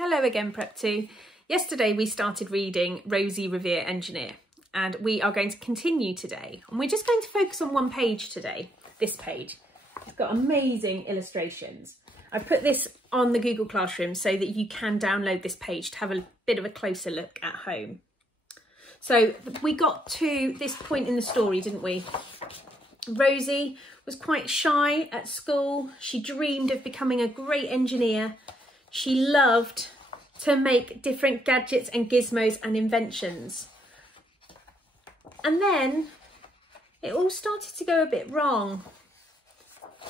Hello again, Prep 2. Yesterday we started reading Rosie Revere Engineer, and we are going to continue today. And we're just going to focus on one page today, this page. It's got amazing illustrations. I've put this on the Google Classroom so that you can download this page to have a bit of a closer look at home. So we got to this point in the story, didn't we? Rosie was quite shy at school. She dreamed of becoming a great engineer. She loved to make different gadgets and gizmos and inventions. And then it all started to go a bit wrong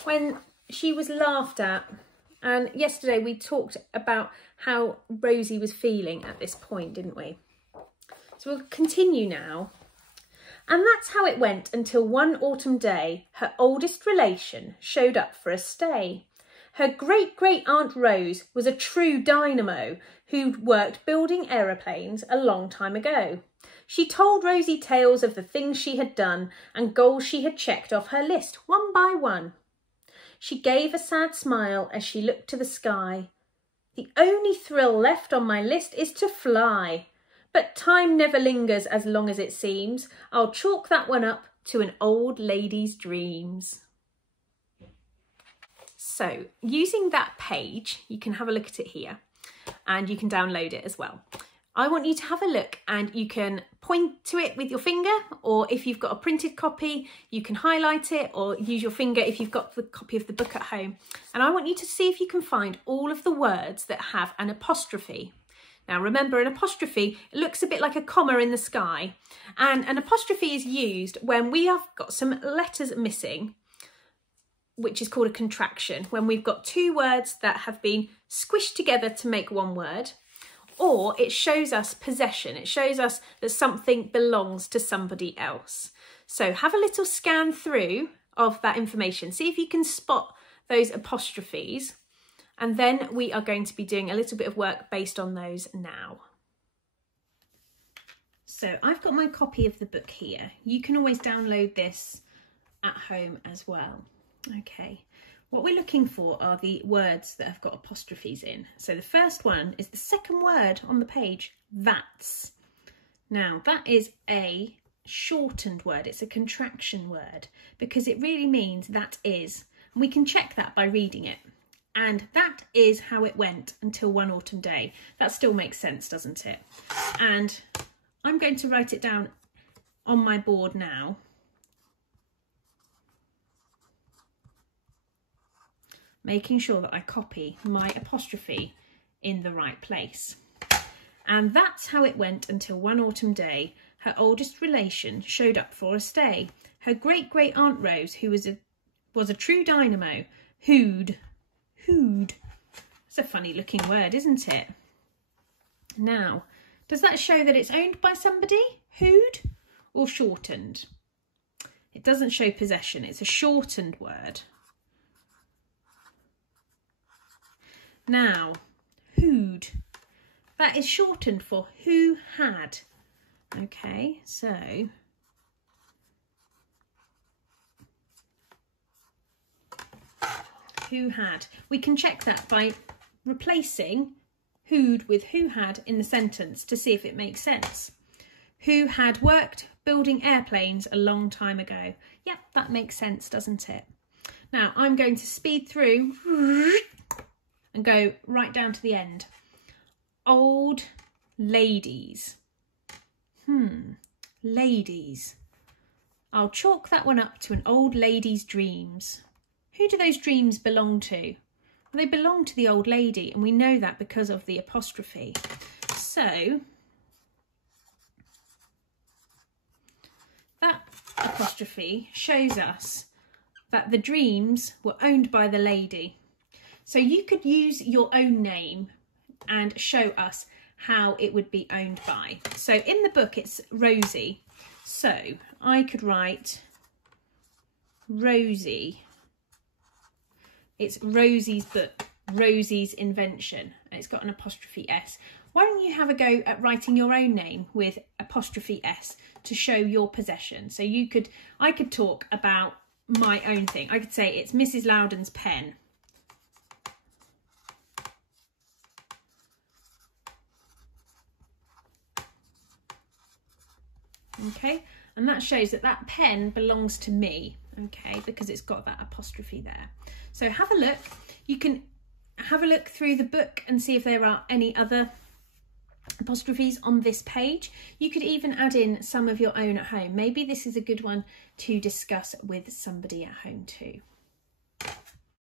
when she was laughed at. And yesterday we talked about how Rosie was feeling at this point, didn't we? So we'll continue now. And that's how it went until one autumn day, her oldest relation showed up for a stay. Her great-great-aunt Rose was a true dynamo who'd worked building aeroplanes a long time ago. She told Rosie tales of the things she had done and goals she had checked off her list one by one. She gave a sad smile as she looked to the sky. The only thrill left on my list is to fly. But time never lingers as long as it seems. I'll chalk that one up to an old lady's dreams. So using that page, you can have a look at it here and you can download it as well. I want you to have a look and you can point to it with your finger, or if you've got a printed copy, you can highlight it or use your finger if you've got the copy of the book at home. And I want you to see if you can find all of the words that have an apostrophe. Now remember, an apostrophe, it looks a bit like a comma in the sky, and an apostrophe is used when we have got some letters missing, which is called a contraction, when we've got two words that have been squished together to make one word, or it shows us possession. It shows us that something belongs to somebody else. So have a little scan through of that information. See if you can spot those apostrophes. And then we are going to be doing a little bit of work based on those now. So I've got my copy of the book here. You can always download this at home as well. Okay, what we're looking for are the words that have got apostrophes in. So the first one is the second word on the page, that's. Now that is a shortened word, it's a contraction word, because it really means that is. And we can check that by reading it. And that is how it went until one autumn day. That still makes sense, doesn't it? And I'm going to write it down on my board now. Making sure that I copy my apostrophe in the right place. And that's how it went until one autumn day, her oldest relation showed up for a stay. Her great-great-aunt Rose, who was a true dynamo, who'd. It's a funny looking word, isn't it? Now, does that show that it's owned by somebody? Who'd or shortened? It doesn't show possession, it's a shortened word. Now, who'd, that is shortened for who had. Okay, so who had. We can check that by replacing who'd with who had in the sentence to see if it makes sense. Who had worked building airplanes a long time ago. Yep, that makes sense, doesn't it? Now I'm going to speed through and go right down to the end. Old ladies. Ladies. I'll chalk that one up to an old lady's dreams. Who do those dreams belong to? Well, they belong to the old lady, and we know that because of the apostrophe. So that apostrophe shows us that the dreams were owned by the lady. So you could use your own name and show us how it would be owned by. So in the book it's Rosie. So I could write Rosie. It's Rosie's book, Rosie's invention, and it's got an apostrophe S. Why don't you have a go at writing your own name with apostrophe S to show your possession? So I could talk about my own thing. I could say it's Mrs. Loudon's pen. okay? And that shows that that pen belongs to me, okay, because it's got that apostrophe there. So have a look. You can have a look through the book and see if there are any other apostrophes on this page. You could even add in some of your own at home. Maybe this is a good one to discuss with somebody at home too.